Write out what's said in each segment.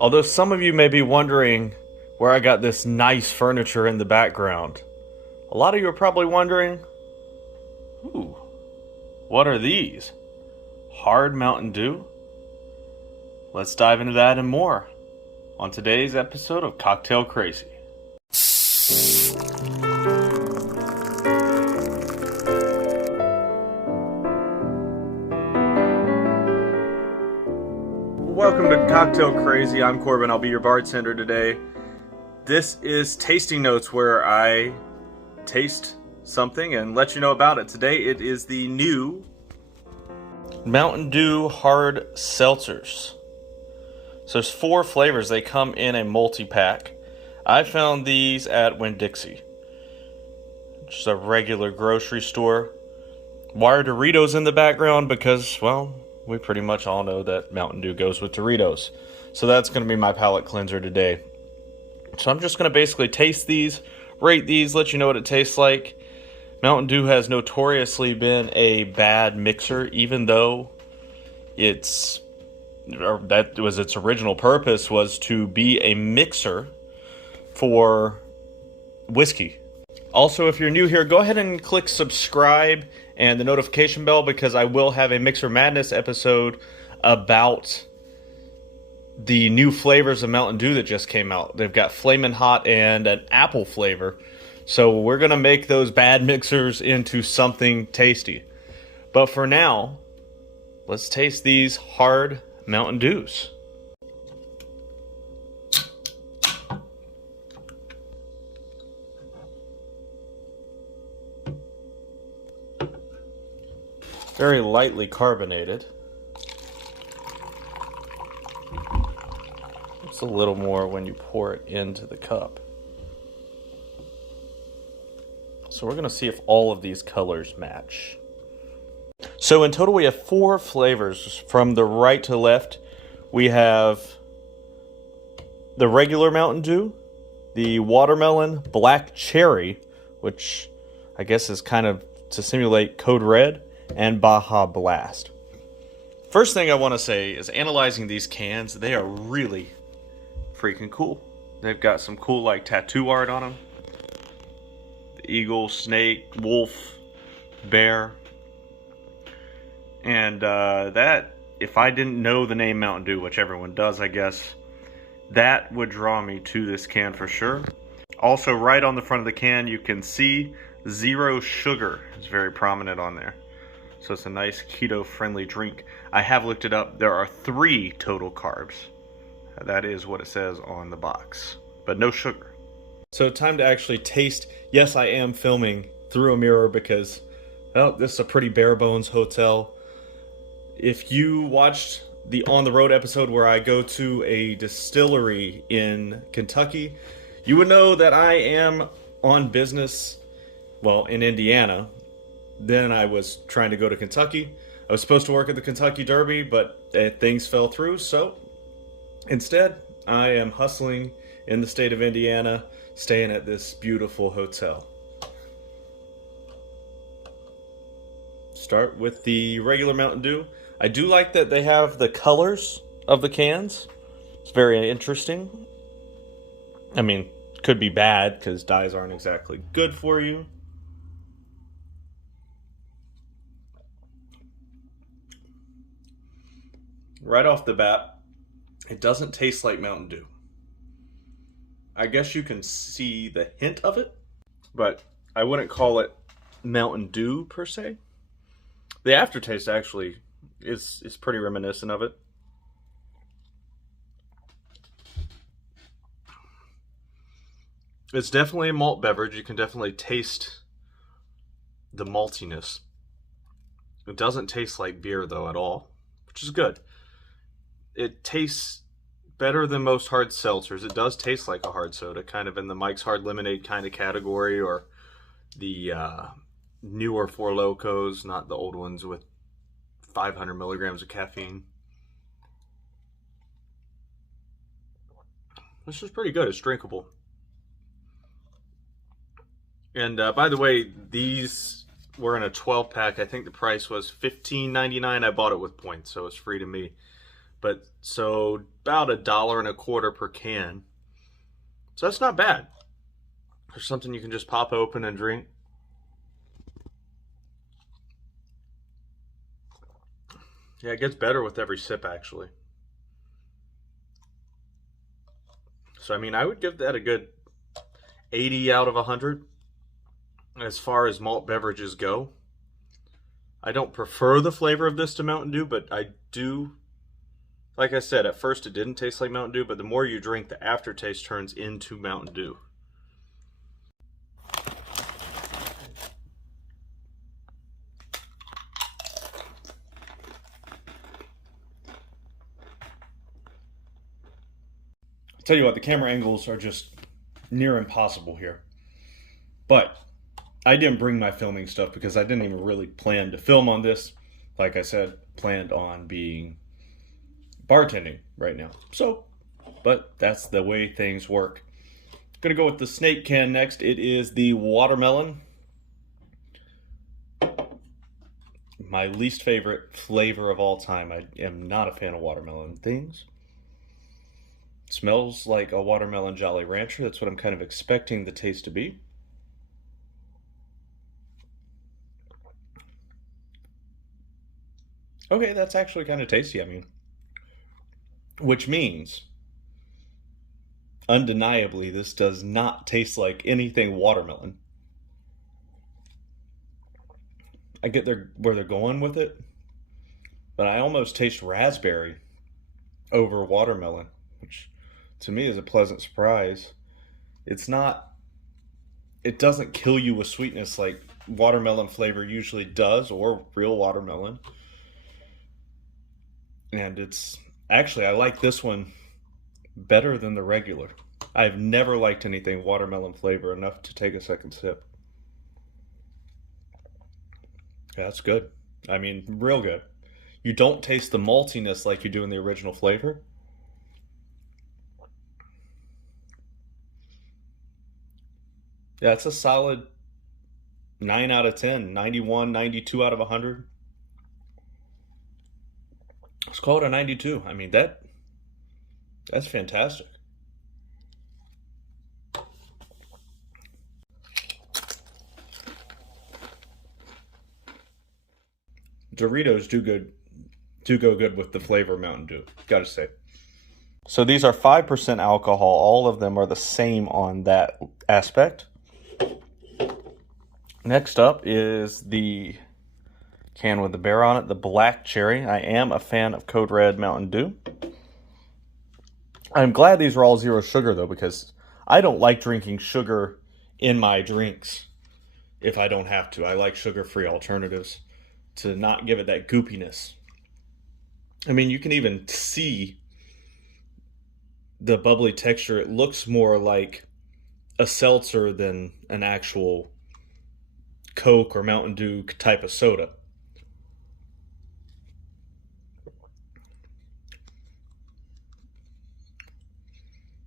Although some of you may be wondering where I got this nice furniture in the background, a lot of you are probably wondering, ooh, what are these? Hard Mountain Dew? Let's dive into that and more on today's episode of Cocktail Crazy. Welcome to Cocktail Crazy. I'm Corbin. I'll be your bartender today. This is Tasting Notes, where I taste something and let you know about it. Today it is the new Mountain Dew Hard Seltzers. So there's 4 flavors. They come in a multi-pack. I found these at Winn-Dixie, which is a regular grocery store. Why are Doritos in the background? Because, well, we pretty much all know that Mountain Dew goes with Doritos. So that's going to be my palate cleanser today. So I'm just going to basically taste these, rate these, let you know what it tastes like. Mountain Dew has notoriously been a bad mixer, even though that was its original purpose, was to be a mixer for whiskey. Also, if you're new here, go ahead and click subscribe and the notification bell, because I will have a Mixer Madness episode about the new flavors of Mountain Dew that just came out. They've got Flamin' Hot and an apple flavor. So we're going to make those bad mixers into something tasty. But for now, let's taste these hard Mountain Dews. Very lightly carbonated. It's a little more when you pour it into the cup. So we're going to see if all of these colors match. So in total we have 4 flavors. From the right to left, we have the regular Mountain Dew, the watermelon, black cherry, which I guess is kind of to simulate Code Red, and Baja Blast. First thing I want to say is, analyzing these cans, they are really freaking cool. They've got some cool like tattoo art on them. The eagle, snake, wolf, bear. And that, if I didn't know the name Mountain Dew, which everyone does I guess, that would draw me to this can for sure. Also, right on the front of the can you can see 0 sugar. It's very prominent on there. So it's a nice keto-friendly drink. I have looked it up. There are 3 total carbs. That is what it says on the box. But no sugar. So time to actually taste. Yes, I am filming through a mirror because, well, this is a pretty bare bones hotel. If you watched the On the Road episode where I go to a distillery in Kentucky, you would know that I am on business, well, in Indiana. Then I was trying to go to Kentucky. I was supposed to work at the Kentucky Derby, but things fell through. So instead, I am hustling in the state of Indiana, staying at this beautiful hotel. Start with the regular Mountain Dew. I do like that they have the colors of the cans. It's very interesting. I mean, could be bad because dyes aren't exactly good for you. Right off the bat, it doesn't taste like Mountain Dew. I guess you can see the hint of it, but I wouldn't call it Mountain Dew per se. The aftertaste actually is pretty reminiscent of it. It's definitely a malt beverage. You can definitely taste the maltiness. It doesn't taste like beer though at all, which is good. It tastes better than most hard seltzers. It does taste like a hard soda, kind of in the Mike's Hard Lemonade kind of category, or the newer Four Locos, not the old ones with 500 milligrams of caffeine. This is pretty good. It's drinkable. And by the way, these were in a 12-pack. I think the price was $15.99. I bought it with points, so it's free to me. But so about $1.25 per can. So that's not bad. There's something you can just pop open and drink. Yeah, it gets better with every sip, actually. So, I mean, I would give that a good 80 out of 100 as far as malt beverages go. I don't prefer the flavor of this to Mountain Dew, but I do. Like I said, at first it didn't taste like Mountain Dew, but the more you drink, the aftertaste turns into Mountain Dew. Tell you what, the camera angles are just near impossible here. But I didn't bring my filming stuff because I didn't even really plan to film on this. Like I said, planned on being bartending right now. So, but that's the way things work. Gonna go with the snake can next. It is the watermelon. My least favorite flavor of all time. I am not a fan of watermelon things. Smells like a watermelon Jolly Rancher. That's what I'm kind of expecting the taste to be. Okay, that's actually kind of tasty, I mean. Which means, undeniably, this does not taste like anything watermelon. I get where they're going with it, but I almost taste raspberry over watermelon, which to me is a pleasant surprise. It doesn't kill you with sweetness like watermelon flavor usually does, or real watermelon. And I like this one better than the regular. I've never liked anything watermelon flavor enough to take a second sip. Yeah, that's good. I mean, real good. You don't taste the maltiness like you do in the original flavor. Yeah, it's a solid 9 out of 10, 91, 92 out of 100. Let's call it a 92. I mean, that's fantastic. Doritos do go good with the flavor of Mountain Dew, gotta say. So these are 5% alcohol. All of them are the same on that aspect. Next up is the can with the bear on it, the black cherry. I am a fan of Code Red Mountain Dew. I'm glad these are all zero sugar though, because I don't like drinking sugar in my drinks if I don't have to. I like sugar-free alternatives to not give it that goopiness. I mean, you can even see the bubbly texture. It looks more like a seltzer than an actual Coke or Mountain Dew type of soda.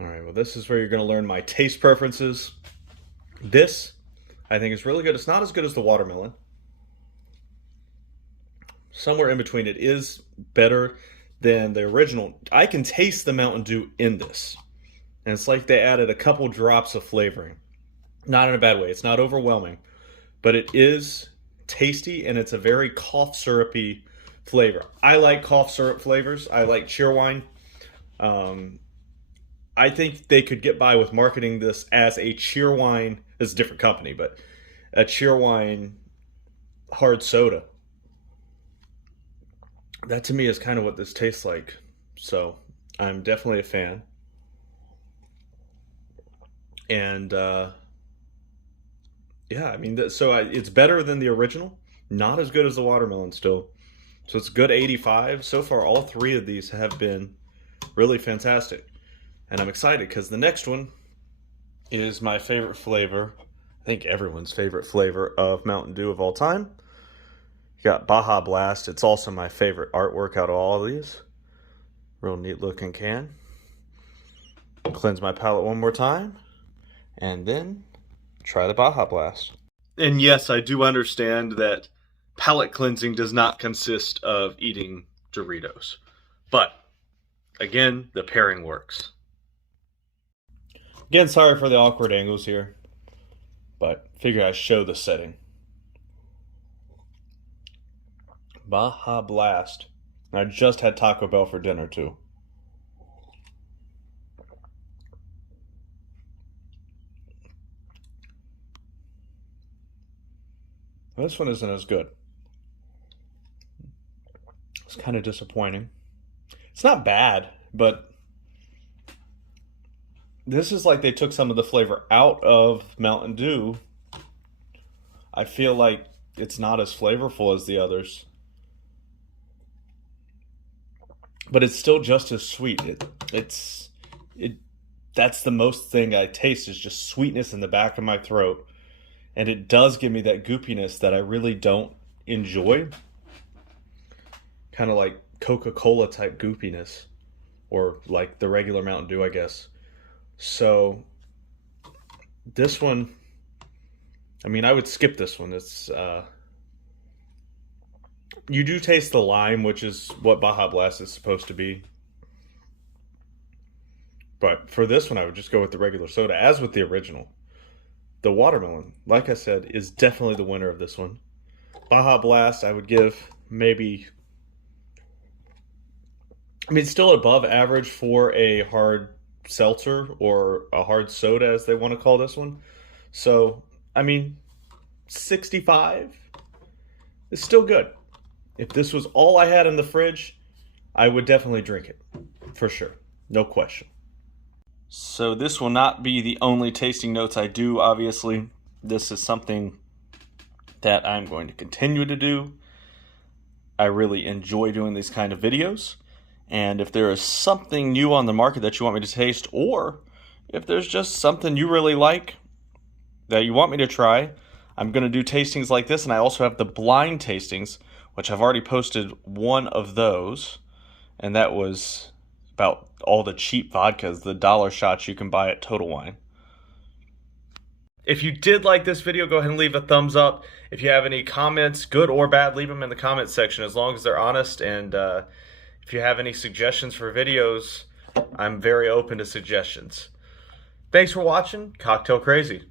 All right, well, this is where you're going to learn my taste preferences. This, I think, is really good. It's not as good as the watermelon. Somewhere in between. It is better than the original. I can taste the Mountain Dew in this. And it's like they added a couple drops of flavoring. Not in a bad way. It's not overwhelming. But it is tasty, and it's a very cough syrupy flavor. I like cough syrup flavors. I like cheerwine. I think they could get by with marketing this as a cheerwine. It's a different company, but a cheerwine hard soda. That to me is kind of what this tastes like. So I'm definitely a fan. And yeah, I mean, it's better than the original. Not as good as the watermelon still. So it's a good 85. So far, all three of these have been really fantastic. And I'm excited because the next one is my favorite flavor. I think everyone's favorite flavor of Mountain Dew of all time. You got Baja Blast. It's also my favorite artwork out of all of these. Real neat looking can. Cleanse my palate one more time. And then try the Baja Blast. And yes, I do understand that palate cleansing does not consist of eating Doritos. But Again, the pairing works. Again, sorry for the awkward angles here, but figure I'd show the setting. Baja Blast. I just had Taco Bell for dinner too. This one isn't as good. It's kind of disappointing. It's not bad, but this is like they took some of the flavor out of Mountain Dew. I feel like it's not as flavorful as the others, but it's still just as sweet. It that's the most thing I taste is just sweetness in the back of my throat, and it does give me that goopiness that I really don't enjoy. Kind of like Coca-Cola type goopiness, or like the regular Mountain Dew, I guess. So this one, I mean, I would skip this one. It's you do taste the lime, which is what Baja Blast is supposed to be. But for this one, I would just go with the regular soda, as with the original. The watermelon, like I said, is definitely the winner of this one. Baja Blast, I would give maybe, I mean, it's still above average for a hard seltzer or a hard soda, as they want to call this one. So, I mean, 65 is still good. If this was all I had in the fridge, I would definitely drink it, for sure. No question. So this will not be the only tasting notes I do, obviously. This is something that I'm going to continue to do. I really enjoy doing these kind of videos. And if there is something new on the market that you want me to taste, or if there's just something you really like that you want me to try, I'm going to do tastings like this. And I also have the blind tastings, which I've already posted one of those. And that was about all the cheap vodkas, the dollar shots you can buy at Total Wine. If you did like this video, go ahead and leave a thumbs up. If you have any comments, good or bad, leave them in the comment section, as long as they're honest. And if you have any suggestions for videos, I'm very open to suggestions. Thanks for watching Cocktail Crazy.